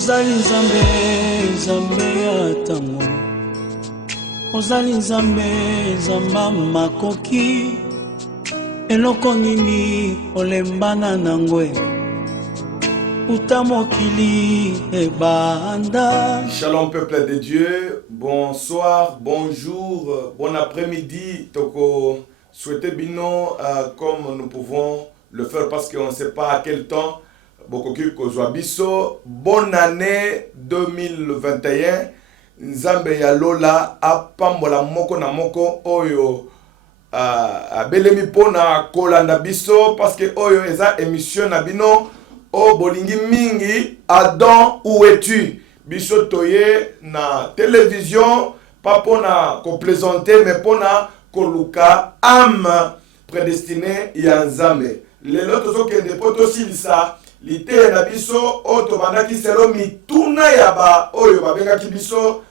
Ozali nzambe, nzambe ya tango. Ozali nzambe, nzamba makoki. Eloko nini olembana nangwe. Utamokili ebanda. Shalom peuple de Dieu, bonsoir, bonjour, bon après-midi. Toko souhaiter bino comme nous pouvons le faire parce qu'on ne sait pas à quel temps. Bokoki Kozwabiso, bonne année 2021. Nzambe ya lola apambola moko na moko oyo belemi pona kolanda biso parce que oyo eza émission na bino o bolingi mingi. Adam, où es-tu? Biso toye na télévision pas pona ko plaisanter mais pona koluka âme prédestinée ya Nzambe. Lelo tozo kende poto silisa lite na biso o tobandaki selo mituna ya ba oyo babengaki biso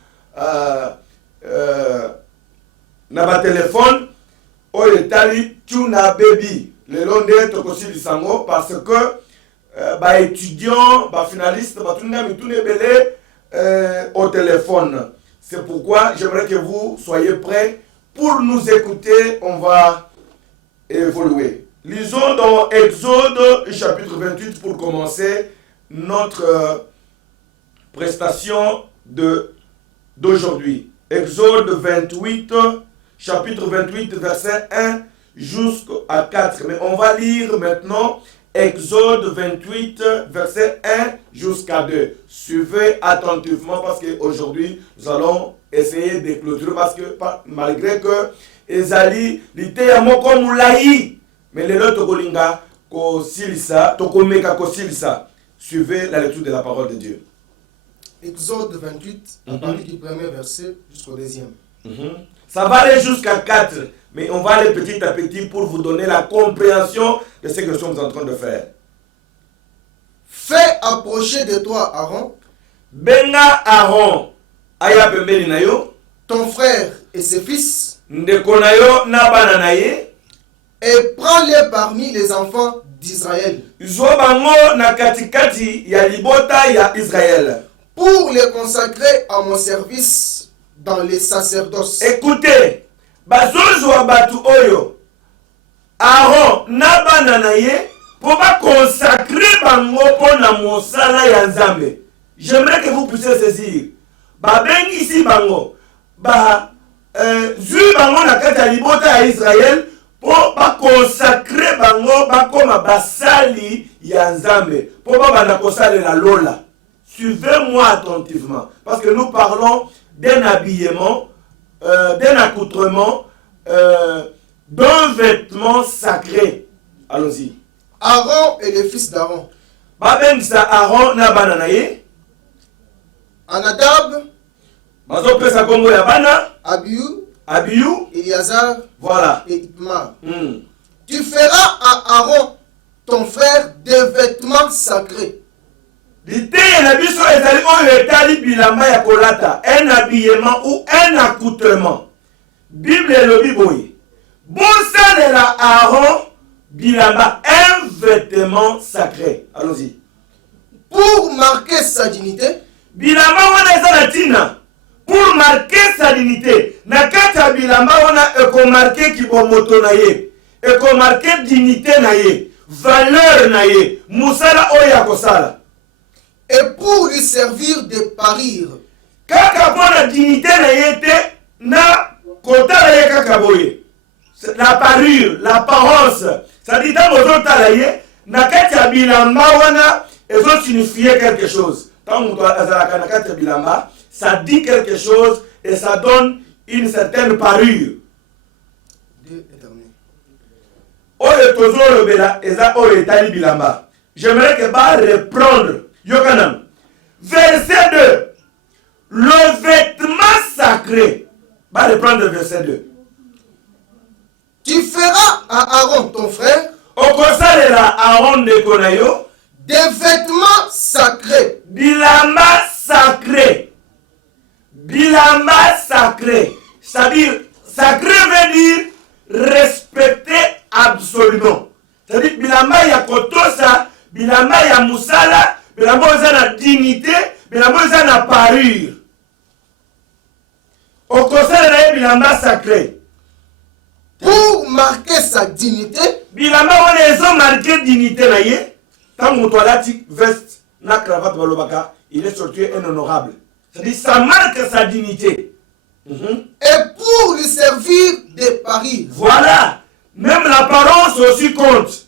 na ba telefone oyo etali tuna baby. Lelo nde tokosilisa ngo parce que ba étudiants ba finalistes ba tuna mituna ebele au téléphone. C'est pourquoi j'aimerais que vous soyez prêts pour nous écouter. On va évoluer. Lisons dans Exode chapitre 28 pour commencer notre prestation d'aujourd'hui. Exode 28, chapitre 28, verset 1 jusqu'à 4. Mais on va lire maintenant Exode 28, verset 1 jusqu'à 2. Suivez attentivement parce qu'aujourd'hui, nous allons essayer de clôturer parce que malgré que Ezali, l'ité ya moko moulaï. Mais les autres Tokolinga, Kosilisa, Tokomeka Kosilisa. Suivez la lecture de la parole de Dieu. Exode 28, à partir du premier verset jusqu'au deuxième. Ça va aller jusqu'à 4, mais on va aller petit à petit pour vous donner la compréhension de ce que nous sommes en train de faire. Fais approcher de toi Aaron, Benga Aaron, aya pembeni na yo, ton frère et ses fils, ndeko na yo na bana na ye, et prends-les parmi les enfants d'Israël. Zobango na katikati ya libota ya Israël. Pour les consacrer à mon service dans les sacerdoces. Écoutez, bazozo wa batu oyo, Aaron na bana na ye, pour ba consacrer bango pona mosala ya Nzambe. J'aimerais que vous puissiez saisir. Ba bengi si bango, ba zui bango na kati ya libota ya Israël. Pour consacrer bango bakoma basali ya Nzambe pour bana kosala la lola. Suivez-moi attentivement parce que nous parlons d'un habillement, d'un accoutrement, d'un vêtement sacré. Allons-y. Aaron et les fils d'Aaron. Babengisa Aaron na bana na ye. Anadab, bazo pesa kongo ya bana. Abiou, Eliazar, voilà. Et Itmar. Tu feras à Aaron, ton frère, des vêtements sacrés. Un habillement ou un accoutrement. Bible et le Bible. Bon ça de la Aaron, bilamba, un vêtement sacré. Allons-y. Pour marquer sa dignité. Bilamba wana tina. Pour marquer sa dignité. Nakata bilamba wana eko marquer kibomoto na ye. Eko marquer dignité na ye. Valeur na ye. Musala oya kosala. Et pour lui servir de parure. Kaka pona dignité na ye te na kota na ye kaka boye. La parure, l'apparence. Ça dit dans moto tala ye nakata bilamba wana ezo signifier quelque chose. Tant moto azalaka nakata bilamba ça dit quelque chose et ça donne une certaine parure. Oye tozoro bela eza oye tali bilamba. J'aimerais que ba reprendre Yokanam. Verset 2. Le vêtement sacré. Va reprendre verset 2. Tu feras à Aaron ton frère. Au conseil la Aaron de Konayo. Des vêtements sacrés. Bilamba sacré. Bilamba sacré. C'est-à-dire, sacré veut dire respecter absolument. C'est-à-dire, bilamba ya kotosa, bilamba ya musala, bilamba oza na dignité, bilamba eza na parure okosalela ye bilamba sacré pour marquer sa dignité. bilamba wana ezomarke dignité na ye ntango moto alati veste na cravate balobaka il est sorti un honorable, c'est-à-dire ça marque sa dignité. Et pour lui servir de parure. Voilà, même l'apparence aussi compte.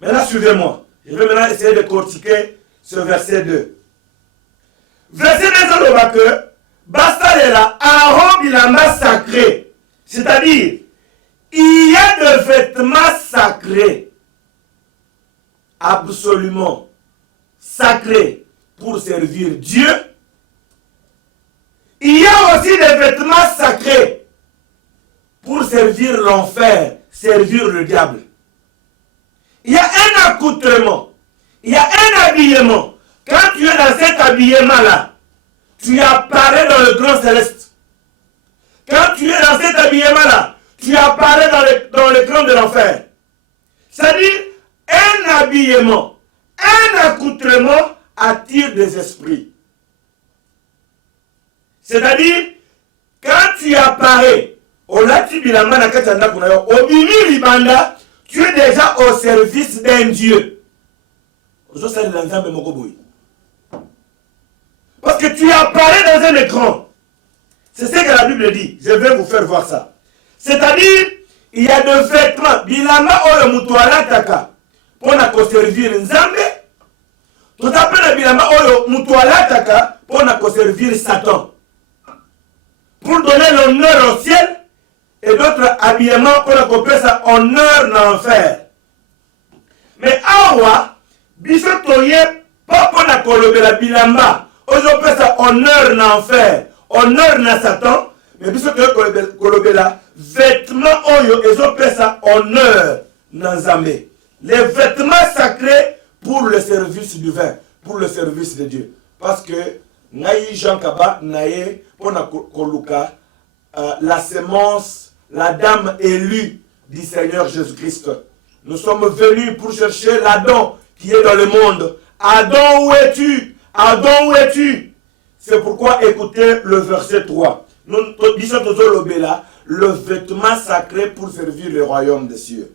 Maintenant suivez-moi, je vais maintenant essayer de cortiquer ce verset 2. Verset 2 alobaka que basalela Aaron bilamba sacré, c'est-à-dire il y a des vêtements sacrés, absolument sacrés pour servir Dieu. Il y a aussi des vêtements sacrés pour servir l'enfer, servir le diable. Il y a un accoutrement, il y a un habillement. Quand tu es dans cet habillement-là, tu apparais dans le grand céleste. Quand tu es dans cet habillement-là, tu apparais dans le grand de l'enfer. C'est-à-dire, un habillement, un accoutrement attire des esprits. C'est-à-dire, quand tu apparais, tu es déjà au service d'un Dieu. Parce que tu apparais dans un écran. C'est ce que la Bible dit. Je vais vous faire voir ça. C'est-à-dire, il y a des vêtements. Bilama oyo mutuala taka. Pour servir Nzambe. Tout à fait, bilama oyo mutuala taka. Pour servir Satan. Pour donner l'honneur au ciel. Et d'autres habillements pour accomplir ça honneur dans l'enfer. Mais awa, bisotoye, pas pour la kolobela bilamba. Ozo peut ça honneur dans l'enfer. Honneur dans Satan. Mais bisotoye kolobela vêtements oyo, ezo peut ça honneur dans Zambé. Les vêtements sacrés pour le service du vin. Pour le service de Dieu. Parce que, naï Jean Kaba, naïe, pour na koluka, la sémence, la dame élue du Seigneur Jésus-Christ. Nous sommes venus pour chercher l'Adam qui est dans le monde. Adam, où es-tu? Adam, où es-tu? C'est pourquoi écoutez le verset 3. Nous disons le vêtement sacré pour servir le royaume des cieux.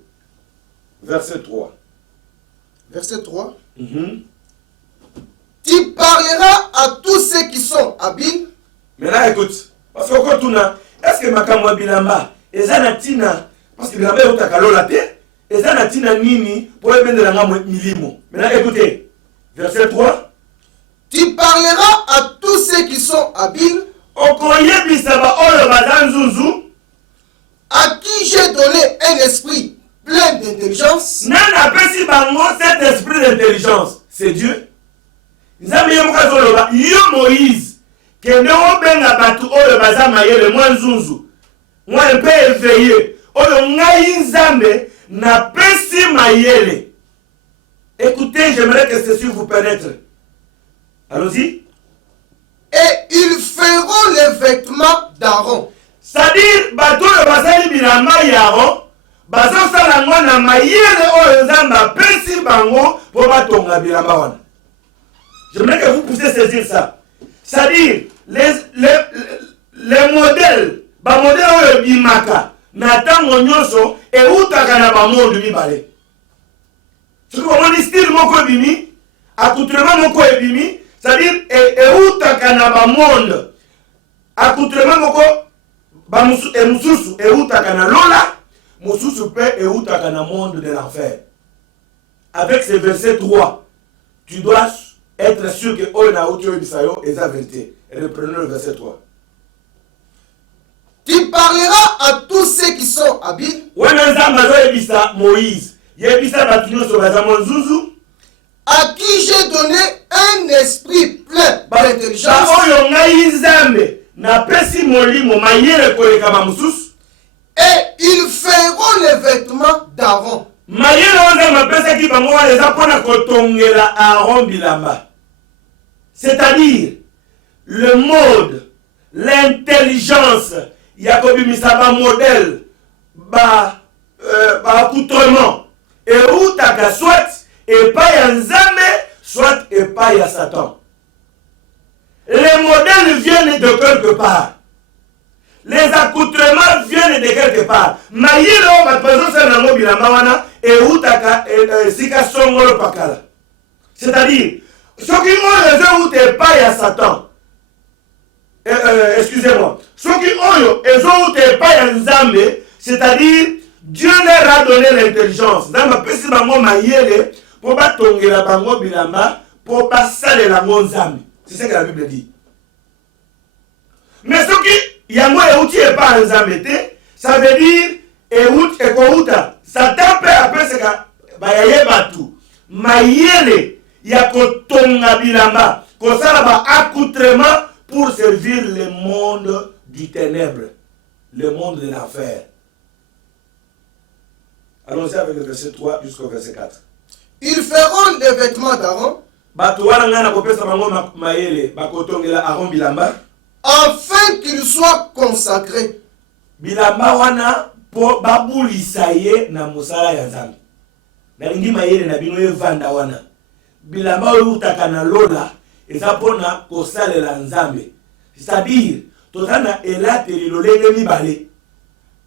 Verset 3. Verset 3. Tu parleras à tous ceux qui sont habiles. Maintenant écoute. Parce que quand on a, est-ce que makamwa bilamba ezanatina parce que bilamba utakalola te ezanatina nini pour ebendela ngamwe milimo. Maintenant écoutez, verset 3. Tu parleras à tous ceux qui sont habiles, okoyebisaba oyo bazanzuzu, à qui j'ai donné un esprit plein d'intelligence. Nana pesi bango cet esprit d'intelligence, c'est Dieu. Nzambe yomukazoloba yo Moïse. Kende obenga batu oyo baza mayele mwa nzunzu mwa mpe éveillé oyo ngai Nzambe na pesi mayele. Écoutez, j'aimerais que ceci vous pénètre. Allons-y. Et ils feront les vêtements d'Aaron. C'est-à-dire batu oyo bazali bilamba ya Aaron bazosala ngo na mayele oyo Nzambe apesi bango po batonga bilamba wana. J'aimerais que vous puissiez saisir ça. C'est-à-dire, les modèles, les modèles oyo bimaka, natango nyonso, et utaka na ba monde mibale. Tu comprends le style moko ebimi, accoutrement moko ebimi, c'est-à-dire, et utaka na ba monde, accoutrement moko, ba mususu, et utaka na lola, mususu pe, et utaka na monde de l'enfer. Avec ce verset 3, tu dois être sûr que Oina Outio Bisayo est la vérité. Reprenons le verset 3. Tu parleras à tous ceux qui sont habiles. Moïse. À qui j'ai donné un esprit plein d'intelligence. Et ils feront les vêtements d'Aaron. C'est-à-dire le mode, l'intelligence, Yakobi Misaba modèle, accoutrement, et où t'as soit et pas ya Nzambe, soit et pas ya Satan. les accoutrements viennent de quelque part. Mayele o batpazo sa nango bilamba wana e utaka sika songolo pakala. C'est-à-dire, ceux qui ont les ute pas ya Satan. Excusez-moi. Ceux qui ont les ute pas ya Nzambe, c'est-à-dire Dieu leur a donné l'intelligence. Dans ma pesi bango mayele pour pas tongela bango bilamba pour pas saler la Nzambe. C'est ce que la Bible dit. Mais ceux qui yango euti et pas Nzambe, ça veut dire eut et kouta. Satan peut appeler ce que bayaye batu. Mayele ya kotonga bilamba kosala ba accoutrement pour servir le monde du ténèbre, le monde de l'enfer. Allons-y avec le verset 3 jusqu'au verset 4. Ils feront les vêtements d'Aaron afin qu'il soit consacré. Bilamba wana po babulisa ye na musala ya Nzambe. Nalingi mayele na bino evanda wana. Bilamba oyo utaka na lola eza pona kosalela Nzambe. C'est-à-dire tozana elateli lolenge mibale.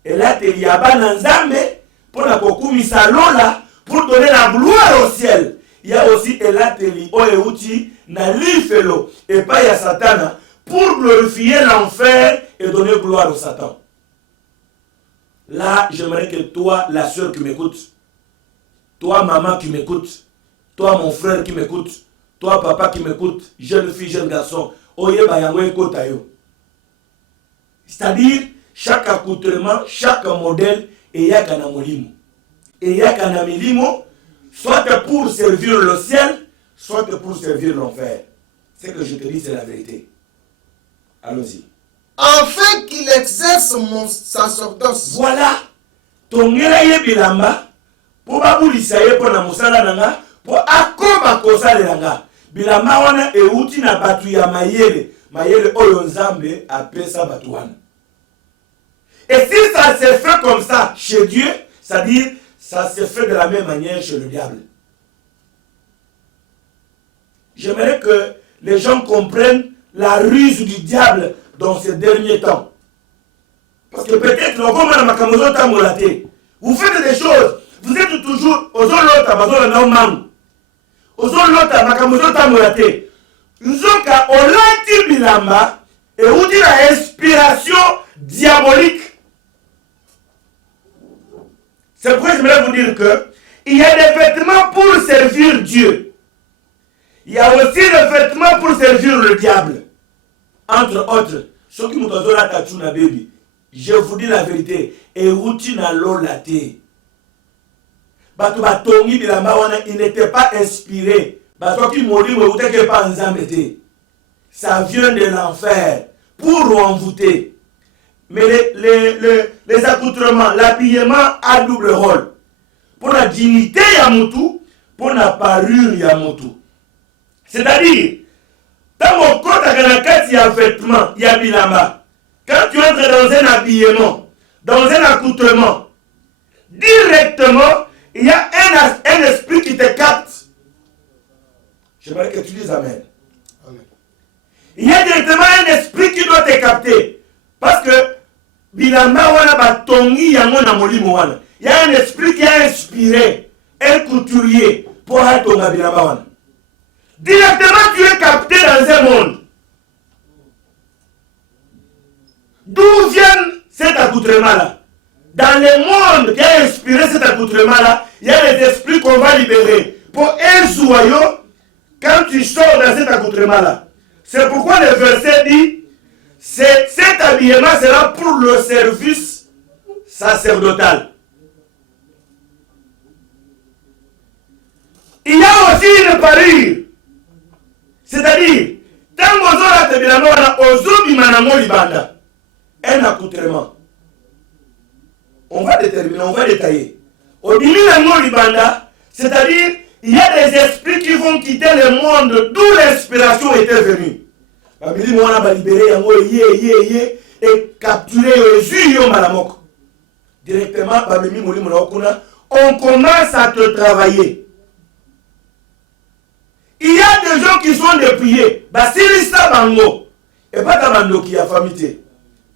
Elateli ya bana Nzambe pona kokumisa lola pour donner la gloire au ciel. Il y a aussi elateli oyo uti na lifelo et pas ya Satana pour glorifier l'enfer et donner gloire au Satan. Là, j'aimerais que toi, la sœur qui m'écoute, toi, maman qui m'écoute, toi, mon frère qui m'écoute, toi, papa qui m'écoute, jeune fille, jeune garçon, c'est-à-dire, chaque accoutrement, chaque modèle, et yakana molimo. Et yakana milimo, soit pour servir le ciel, soit pour servir l'enfer. Ce que je te dis, c'est la vérité. Allons-y. Afin qu'il exerce mon sacerdoce. Voilà. Tongela ye bilamba pour babulisa ye pona musala nanga pour akoma kosala nanga. Bilamba wana euti na batu ya mayele oyo Nzambe apesa batu wana. Et si ça se fait comme ça chez Dieu, c'est-à-dire ça se fait de la même manière chez le diable. J'aimerais que les gens comprennent la ruse du diable dans ces derniers temps. Parce que peut-être, vous faites des choses, vous êtes toujours aux autres, et vous dites la inspiration diabolique. C'est pourquoi je voulais vous dire que il y a des vêtements pour servir Dieu. Il y a aussi des vêtements pour servir le diable. Entre autres, ceux qui m'ont la tachuna baby, je vous dis la vérité, et outi na lolate. Batu batongi bilamba wana, il n'était pas inspiré. Batu qui mori me outeke pas nzambete. Ça vient de l'enfer pour envoûter. Mais les accoutrements, l'habillement a double rôle. Pour la dignité yamutu, pour la parure yamutu. C'est-à-dire, dans mon corps, il y a un vêtement, il y a bilamba. Quand tu entres dans un habillement, dans un accoutrement, directement, il y a un esprit qui te capte. J'aimerais que tu dises Amen. Amen. Il y a directement un esprit qui doit te capter. Parce que bilamba wana batongi yango na molimo wana. Il y a un esprit qui a inspiré un couturier pour atonga bilamba wana. Directement, tu es capté dans un monde. D'où vient cet accoutrement-là? Dans le monde qui a inspiré cet accoutrement-là, il y a les esprits qu'on va libérer. Pour un joyau, quand tu sors dans cet accoutrement-là, c'est pourquoi le verset dit, cet habillement sera pour le service sacerdotal. Il y a aussi une parure. C'est-à-dire, tant un accoutrement. On va déterminer, on va détailler. Au début libanda, c'est-à-dire, il y a des esprits qui vont quitter le monde d'où l'inspiration était venue. Et capturer directement, on commence à te travailler. Il y a des gens qui sont dépouillés. Basilisa bango. Et pas ta bando qui a famité.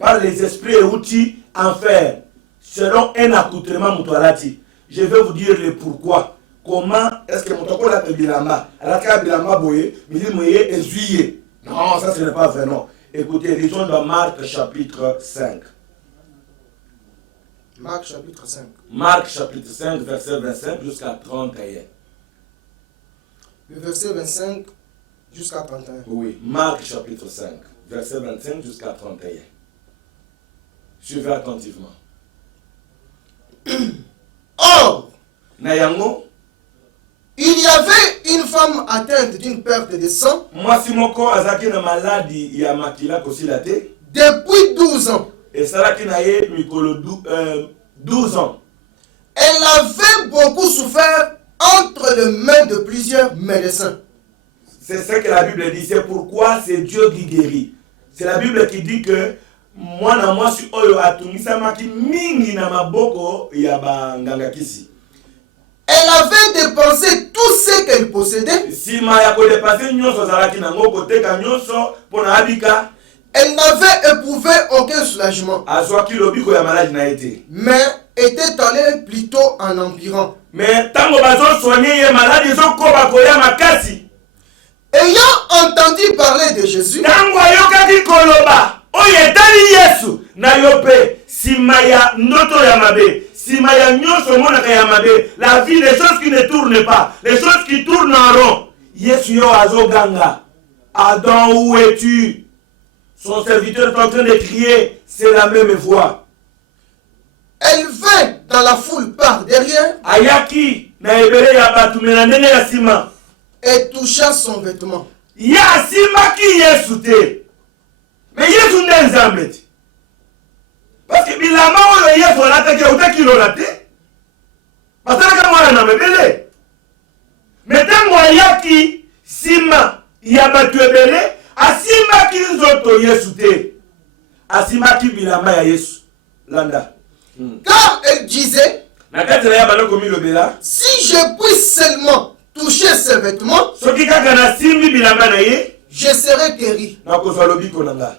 par les esprits et outils enfer, selon un accoutrement mutualati. Je vais vous dire le pourquoi. Comment est-ce que mon toko l'a bilamba? Alors qu'il bilamba boye, mili moye et juillet. Non, ça ce n'est pas vrai, non. Écoutez, lisons dans Marc chapitre 5. Marc chapitre 5. Marc chapitre 5, verset 25 jusqu'à 31. Le verset 25 jusqu'à 31. Oui, Marc chapitre 5, verset 25 jusqu'à 31. Suivez attentivement. Or, Nayango, il y avait une femme atteinte d'une perte de sang moi si moko azaki na maladie ya makila kosilate, depuis 12 ans. et salaki na ye mikolo 12 ans. Elle avait beaucoup souffert entre les mains de plusieurs médecins. C'est ce que la Bible dit, c'est pourquoi c'est Dieu qui guérit. C'est la Bible qui dit que moi na moi si oyo atungisamaki mingi na maboko ya banganga kisi. Elle avait dépensé tout ce qu'elle possédait. Sima ya ko dépasser nyonso zalaki na ngoko teka nyonso pona abika. Elle n'avait éprouvé aucun soulagement, Azwaki lobiko ya maladie na été. mais était allée plutôt en empirant. Mais tango bazo soigner ye maladie zo koba koya makasi. Ayant entendu parler de Jésus, Tango ayokaki koloba oyo etali Yesu na yo pe sima ya ndoto ya mabe. Sima ya nyonso monaka ya mabe, la vie, les choses qui ne tournent pas, les choses qui tournent en rond. Yesu yo azoganga. Adam, où es-tu? Son serviteur est en train de crier, c'est la même voix. elle vint dans la foule par derrière Ayaki na ebele ya batu mena ndenge ya sima. et toucha son vêtement. Ya sima ki Yesu te. Mais Yesu nde nzambe te. Parce que bilama oyo Yesu alataki utaki lola te. Basalaka mwana na mebele. Mais tango ayaki sima ya batu ebele, asimaki nzoto Yesu te. Asimaki bilama ya Yesu. Landa. Car elle disait, Na kati na ya baloko milobela, si je puis seulement toucher ses vêtements, soki kaka na simbi bilamba na ye, je serai guéri. na kozwa lobiko na nga.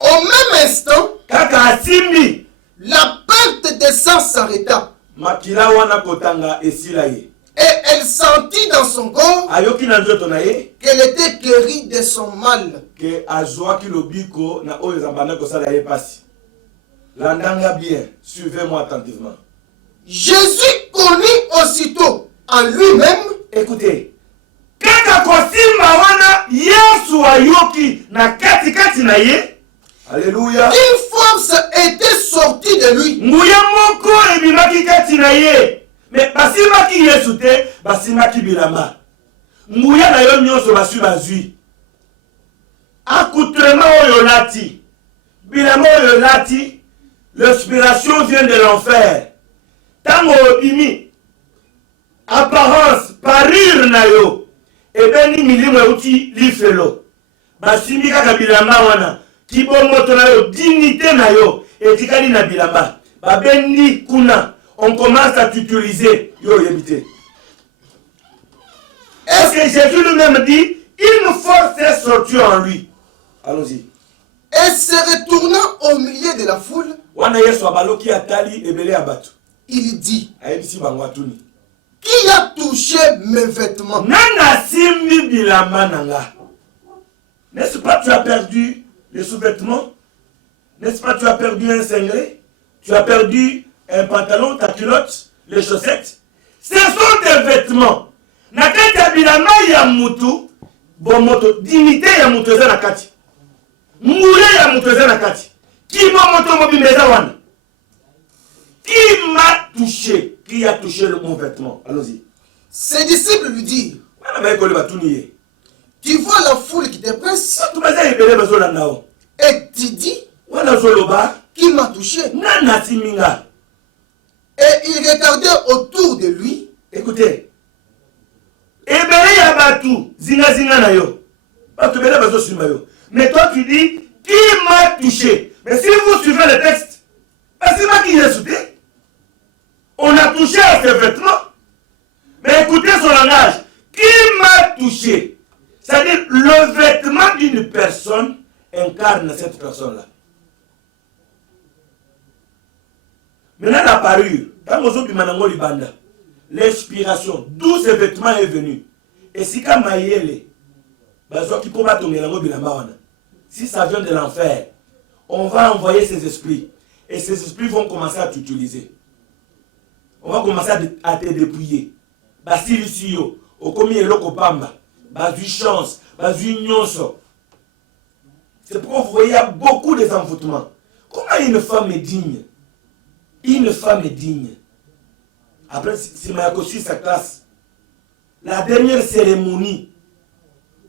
Au même instant, Kaka asimbi, la perte de sang s'arrêta makila wana kotanga esila ye. et elle sentit dans son corps Ayoki na nzoto na ye, qu'elle était guérie de son mal. ke azwaki lobiko na oyo ezambanda kosala ye pasi. Landanga bien, suivez-moi attentivement. Jésus connut aussitôt en lui-même Écoutez, kaka kosimba wana Yesu ayoki na kati na ye. Alléluia. qu'une force était sortie de lui. Nguya moko ebimaki kati na ye. Mais basimaki Yesu te, basimaki bilamba. Nguya na yo nyonso basu bazwi. Accoutrement oyo lati. Bilamba oyo lati. L'inspiration vient de l'enfer. Tango obimi. Apparence, parure na yo. Ebeni milimo euti lifelo. Basimi kaka bilamba wana. Kibomoto na yo, dignité na yo. Etikali na bilamba. Babendi kuna. On commence à t'utiliser. Yo yebite. Est-ce que Jésus lui-même dit, une force est sortie en lui. Allons-y. Et se retournant au milieu de la foule, Wana Yesu abaloki atali ebele abatu. il dit, Ayebisi bango atuni. qui a touché mes vêtements? Nana simbi bilamba nanga. N'est-ce pas tu as perdu les sous-vêtements? N'est-ce pas tu as perdu un cinglet? Tu as perdu un pantalon, ta culotte, les chaussettes? Ce sont tes vêtements. Nakati ya bilamba ya mutu, bomoto, dignité ya mutu eza nakati. Mouye ya mutu eza nakati. Qui m'a moto mobimeza wana? Qui m'a touché? Qui a touché mon vêtement? Allons-y. Ses disciples lui dirent, Wana bayekoli batuniye. tu vois la foule qui te presse Bato baza ebele bazolanda o. et tu dis, Wana zoloba. qui m'a touché? Nana siminga. Et il regardait autour de lui. Écoutez. Ebele ya batu zinga zinga na yo. Batu ebele bazo simba yo. Mais toi tu dis qui m'a touché? Mais si vous suivez le texte, c'est pas qui est sauté. On a touché à ses vêtements. Mais écoutez son langage. Qui m'a touché? C'est-à-dire le vêtement d'une personne incarne cette personne-là. Maintenant, la parure, l'inspiration, d'où ce vêtement est venu. Et si quand si ça vient de l'enfer, on va envoyer ces esprits. Et ces esprits vont commencer à t'utiliser. On va commencer à te dépouiller. Basilisio, Okomi Eloko Pamba, Basu Chance, Basu Nyonso. C'est pourquoi vous voyez, il y a beaucoup de envoûtements. Comment une femme est digne? Une femme est digne. Après, si Mayako suit sa classe, la dernière cérémonie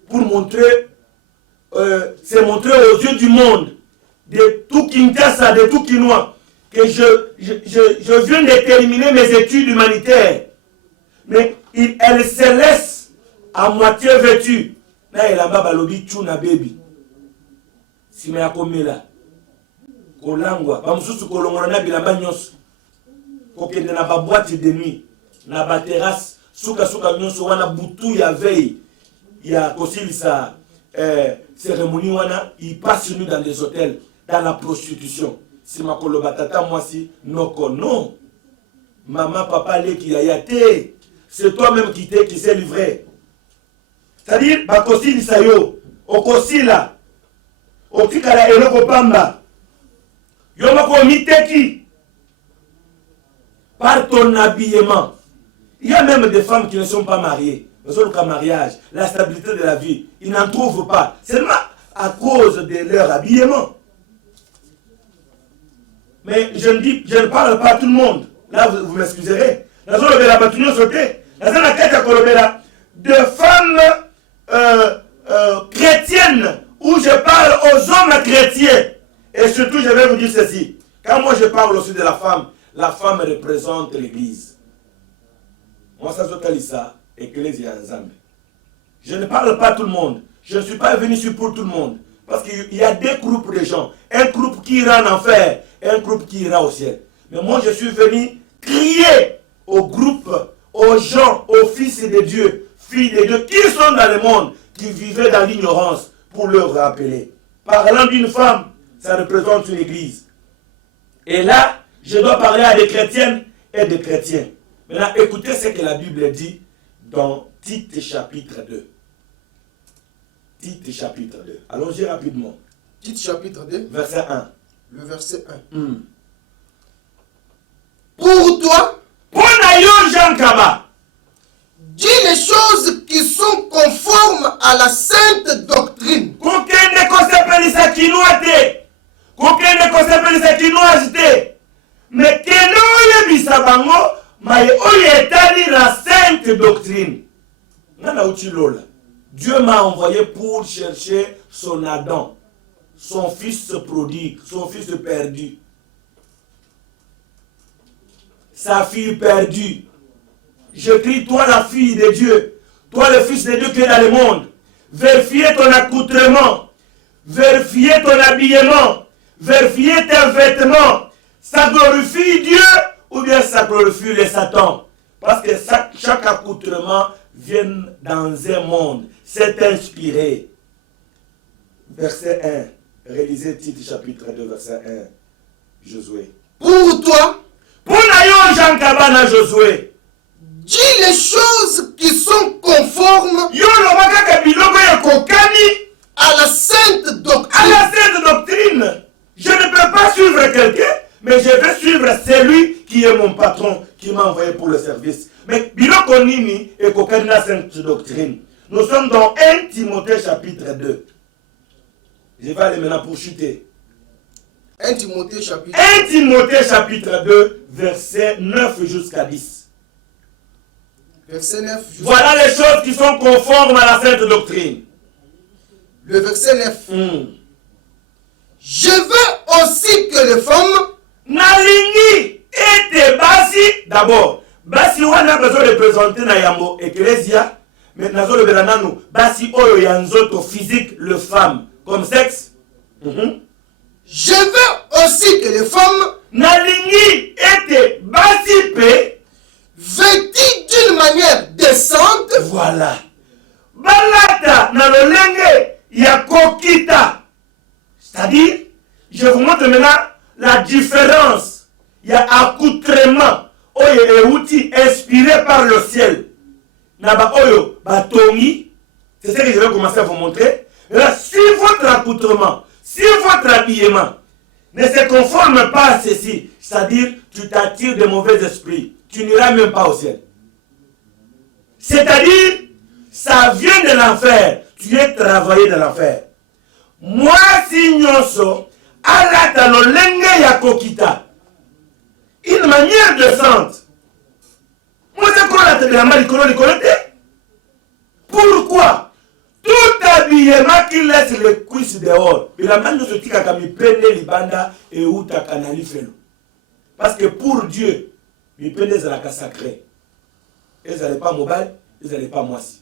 pour montrer, c'est montrer aux yeux du monde, de tout Kinshasa, de tout Kinois, que je viens de terminer mes études humanitaires. Mais elle se laisse à moitié vêtue. Là, elle a balobi tuna baby. Si me akomela. Kolangwa. Bamususu kolongona na bilamba nyonso. Kokende na ba boîte de nuit. Na ba terrasse. Suka nyonso wana butu ya veille. Ya kosilisa cérémonie wana. Il passe nu dans des hôtels. Dans la prostitution. Si ma koloba tata moi si noko non. Maman, papa, les qui a yaté. C'est toi-même qui s'est livré. C'est-à-dire, bakosi lisayo, okosi la, okikala eloko pamba, yomako miteki, par ton habillement. Il y a même des femmes qui ne sont pas mariées. Dans le mariage, la stabilité de la vie, ils n'en trouvent pas. Seulement à cause de leur habillement. Mais je ne parle pas à tout le monde. Là, vous m'excuserez. Dans de femmes chrétiennes, où je parle aux hommes chrétiens. Et surtout, je vais vous dire ceci. Quand moi je parle aussi de la femme représente l'église. Moi, ça se ça, Ecclésia Nzambe. Je ne parle pas à tout le monde. Je ne suis pas venu ici pour tout le monde. Parce qu'il y a deux groupes de gens. Un groupe qui ira en enfer et un groupe qui ira au ciel. Mais moi, je suis venu crier au groupe, aux gens, aux fils de Dieu, filles de Dieu, qui sont dans le monde, qui vivaient dans l'ignorance, pour leur rappeler. Parlant d'une femme, ça représente une église. Et là, je dois parler à des chrétiennes et des chrétiens. Maintenant, écoutez ce que la Bible dit dans Tite chapitre 2. Tite chapitre 2. Allons-y rapidement. Tite chapitre 2. Verset 1. Le verset 1. Pour toi, Jean Kaba, dis les choses qui sont conformes à la sainte doctrine. Kokende kosepelisa kinoate. Kokende kosepelisa kinoate. Mais keno yebisa bango, mais oyetali la sainte doctrine. Nana utilola. Dieu m'a envoyé pour chercher son Adam, son fils prodigue, son fils perdu. Sa fille perdue. Je crie, toi la fille de Dieu, toi le fils de Dieu qui est dans le monde, vérifiez ton accoutrement, vérifiez ton habillement, vérifiez tes vêtements. Ça glorifie Dieu ou bien ça glorifie les Satan? Parce que chaque accoutrement vient dans un monde, c'est inspiré. Verset 1, réalisez Tite chapitre 2, verset 1, Josué. Pour toi, pour Nayon Jean Kabana Josué, dis les choses qui sont conformes à la sainte doctrine. À la sainte doctrine. Je ne peux pas suivre quelqu'un, mais je vais suivre celui qui est mon patron, qui m'a envoyé pour le service. Mais Biloko Nini et Kokani la sainte doctrine. Nous sommes dans 1 Timothée chapitre 2. Je vais aller maintenant pour chuter. 1 Timothée chapitre 2, verset 9 jusqu'à 10. Verset 9 jusqu'à voilà les choses qui sont conformes à la sainte doctrine. Le verset 9. Je veux aussi que les femmes Nalingi et basi d'abord. Basi wana besoin de présenter na yambo ecclesia, mais nazo le belananu basi oyo yanzoto physique le femme comme sexe. Je veux aussi que les femmes Nalingi et basi pe vêtues d'une manière décente. Voilà. Balata na lolenge ya kokita. C'est-à-dire, je vous montre maintenant la différence. il y a accoutrement oyo euti inspiré par le ciel. Naba oyo batongi, c'est ce que je vais commencer à vous montrer. Là, si votre accoutrement, si votre habillement ne se conforme pas à ceci, c'est-à-dire tu t'attires de mauvais esprits, tu n'iras même pas au ciel. C'est-à-dire, ça vient de l'enfer, tu es travaillé dans l'enfer. Moi, si nyoso, alata lo lenge ya kokita, une manière de sentir. Moi, c'est quoi la télé Pourquoi tout habillement qui laisse les cuisses dehors, il a même ce qui a mis peine libanda et où ta canali fait. Parce que pour Dieu, il peut les alaka sacré. Ils n'allaient pas mobile, ils n'allaient pas moisi.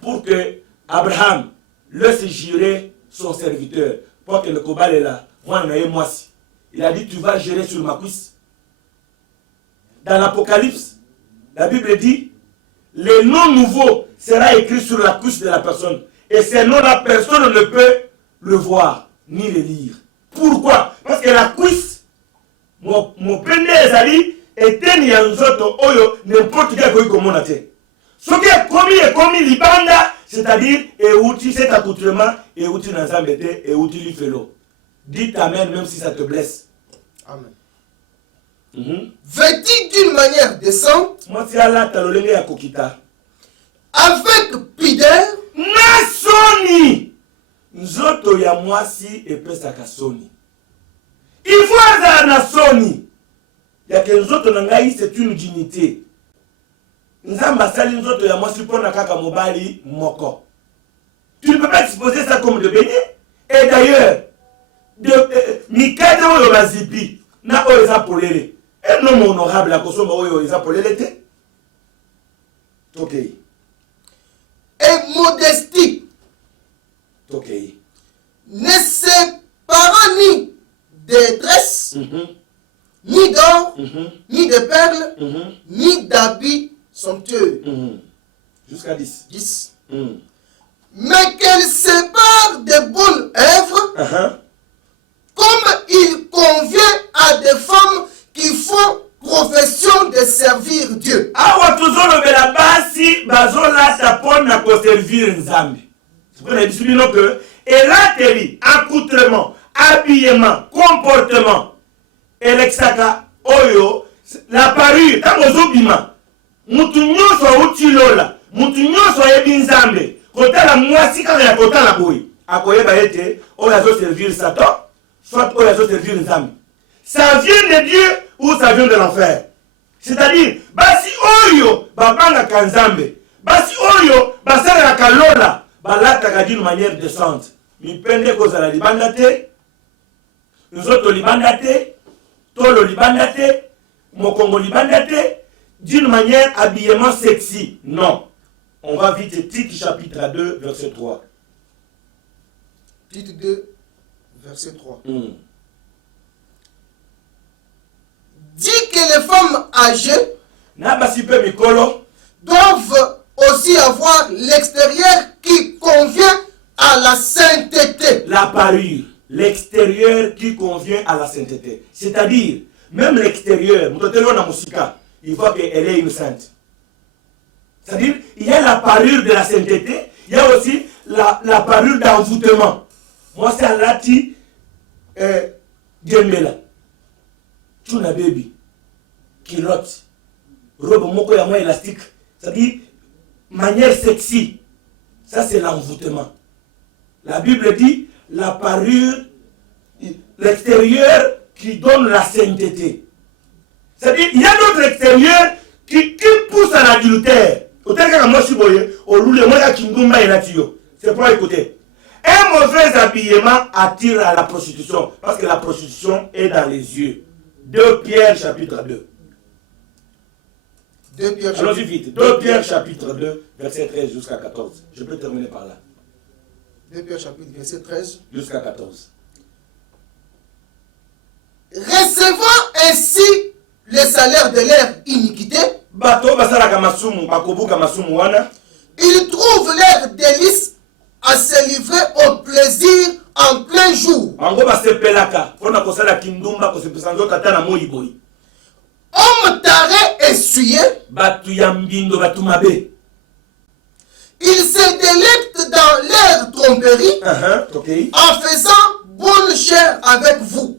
Pour que Abraham laisse jurer son serviteur, pour que le cobal est là, moi, je moisi. Il a dit, tu vas gérer sur ma cuisse. Dans l'Apocalypse, la Bible dit, le nom nouveau sera écrit sur la cuisse de la personne. Et ce nom, la personne ne peut le voir, ni le lire. Pourquoi? Parce que la cuisse, mon pende ezali, était ni anzoto oyo, n'importe quel pays comme on a fait. Ce qui est commis libanda, c'est-à-dire, et outil cet accoutrement, et outil dans un bête, et outil l'ifelo. Dites Amen, même si ça te blesse. Amen. Vêtu d'une manière décente, avec pudeur, nasoni nzoto ya mwasi epesaka soni. Il faut azala na soni ya ke nzoto na ngai c'est une dignité. Nzamba asali nzoto ya mwasi pona kaka mobali moko. Tu ne peux pas exposer ça comme de béni. Et d'ailleurs, mikade oyo bazipi na oyo eza polele. Un homme honorable à Kosoma oyo eza polele te. Ok. Et modestie. Ok. Ne séparant ni de tresses, ni d'or, ni de perles, ni d'habits somptueux. Jusqu'à 10. 10. Mais qu'elle sépare de bonnes œuvres, comme il convient à des femmes qui font profession de servir Dieu. Awa tuzolo bela basi bazola tapona ko servir Nzambe. C'est pour dire que elateli, accoutrement, habillement, comportement, elexaka oyo la parure tango zobima. Mutu nyoso utilola, mutu nyoso yebi Nzambe. Kotala mwasi kaka ya kotala boy. Akoyeba ete oyo zo servir Satan, soit oyo zo servir Nzambe. Ça vient de Dieu ou ça vient de l'enfer. C'est-à-dire, basi oyo babanga kanzambe, basi oyo basala la kalola, balata d'une manière décente. Mi pende kozala libanda te, nzoto libanda te, tolo libanda te, mokongo libanda te, d'une manière habillement sexy. Non. On va vite Tite chapitre 2 verset 3. Tite 2 verset 3. Dit que les femmes âgées doivent aussi avoir l'extérieur qui convient à la sainteté. La parure, l'extérieur qui convient à la sainteté. C'est-à-dire, même l'extérieur, il faut qu'elle est une sainte. C'est-à-dire, il y a la parure de la sainteté, il y a aussi la parure d'envoûtement. Moi, c'est un lati Djembela. Tuna baby, kilote, robe moko ya moins élastique, c'est-à-dire manière sexy. Ça c'est l'envoûtement. La Bible dit la parure, l'extérieur qui donne la sainteté. C'est-à-dire il y a d'autres extérieurs qui poussent à l'adultère. C'est pour écouter. Un mauvais habillement attire à la prostitution parce que la prostitution est dans les yeux. 2 Pierre chapitre 2. 2 Pierre, allons-y vite. 2 Pierre chapitre 2, verset 13 jusqu'à 14. Je peux terminer par là. 2 Pierre chapitre verset 13 jusqu'à 14. Recevant ainsi le salaire de leur iniquité, ils trouvent leur délice à se livrer au plaisir en plein jour. kindumba kosepesa nzoto ata na moi boyi. Homme taré essuyé, Batu ya mbindo batu mabe. ils se délectent dans leur tromperie Okay. en faisant bonne chère avec vous.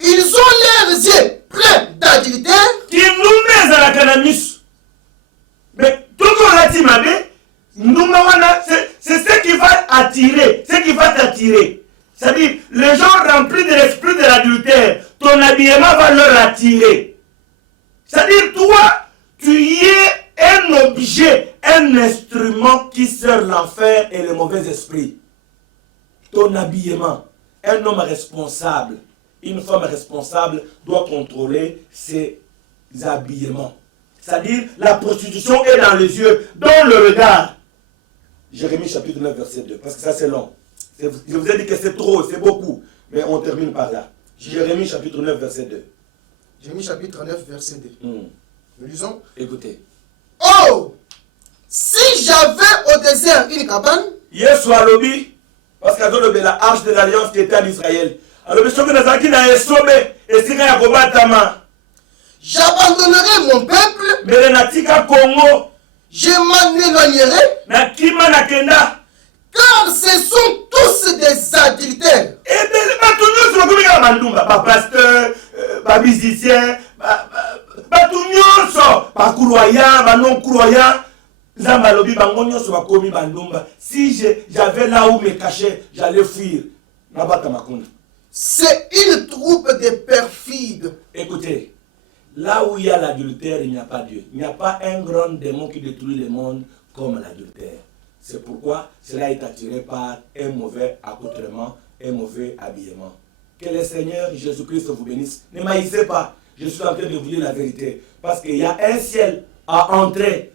Ils ont leurs yeux pleins d'adultère. Kindumba ezalaka na miso. Mais tout le lati mabe, ndumba wana c'est ce qui va attirer, ce qui va t'attirer. C'est-à-dire, les gens remplis de l'esprit de l'adultère, ton habillement va leur attirer. C'est-à-dire, toi, tu es un objet, un instrument qui sert l'enfer et le mauvais esprit. Ton habillement, un homme responsable, une femme responsable doit contrôler ses habillements. C'est-à-dire, la prostitution est dans les yeux, dans le regard. Jérémie chapitre 9, verset 2, parce que ça c'est long. Je vous ai dit que c'est trop, c'est beaucoup, mais on termine par là. Jérémie chapitre 9, verset 2. Jérémie chapitre 9, verset 2. Nous lisons. Écoutez. Oh, si j'avais au désert une cabane, Yesu alobi, parce qu'il y a la arche de l'alliance qui était en Israël. Alors, je suis j'abandonnerai mon peuple, mais natika Congo, je m'en éloignerai, nakima nakenda. car ce sont tous des adultères. Et bien, pasteur, musicien, non croyant. Si j'avais là où me cacher, j'allais fuir. C'est une troupe de perfides. Écoutez, là où il y a l'adultère, il n'y a pas Dieu. Il n'y a pas un grand démon qui détruit le monde comme l'adultère. C'est pourquoi cela est attiré par un mauvais accoutrement, un mauvais habillement. Que le Seigneur Jésus-Christ vous bénisse. Ne maïssez pas. Je suis en train de vous dire la vérité. Parce qu'il y a un ciel à entrer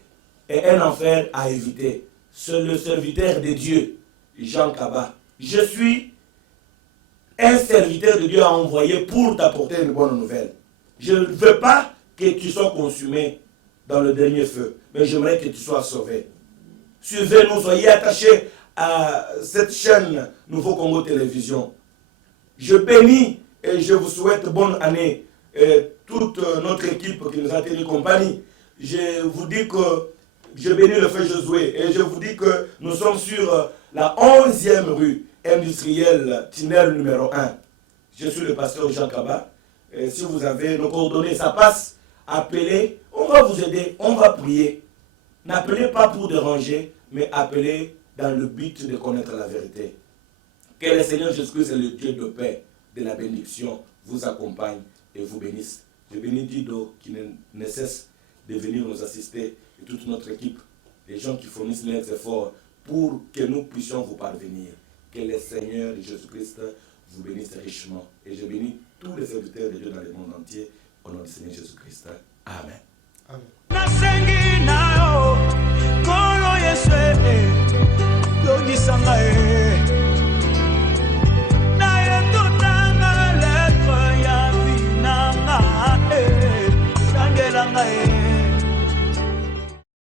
et un enfer à éviter. C'est le serviteur de Dieu, Jean Kaba. Je suis un serviteur de Dieu à envoyer pour t'apporter une bonne nouvelle. Je ne veux pas que tu sois consumé dans le dernier feu, mais j'aimerais que tu sois sauvé. Suivez-nous, soyez attachés à cette chaîne Nouveau Congo Télévision. Je bénis et je vous souhaite bonne année. Et toute notre équipe qui nous a tenu compagnie. Je vous dis que je bénis le frère Josué et je vous dis que nous sommes sur la 11e rue industrielle Tinel numéro 1. Je suis le pasteur Jean Kaba. Et si vous avez nos coordonnées, ça passe. Appelez, on va vous aider, on va prier. N'appelez pas pour déranger, mais appelez dans le but de connaître la vérité. Que le Seigneur Jésus-Christ est le Dieu de paix, de la bénédiction, vous accompagne et vous bénisse. Je bénis Dido qui ne cesse de venir nous assister et toute notre équipe, les gens qui fournissent leurs efforts pour que nous puissions vous parvenir. Que le Seigneur Jésus-Christ vous bénisse richement. Et je bénis tous les serviteurs de Dieu dans le monde entier au nom du Seigneur Jésus-Christ. Amen. Amen.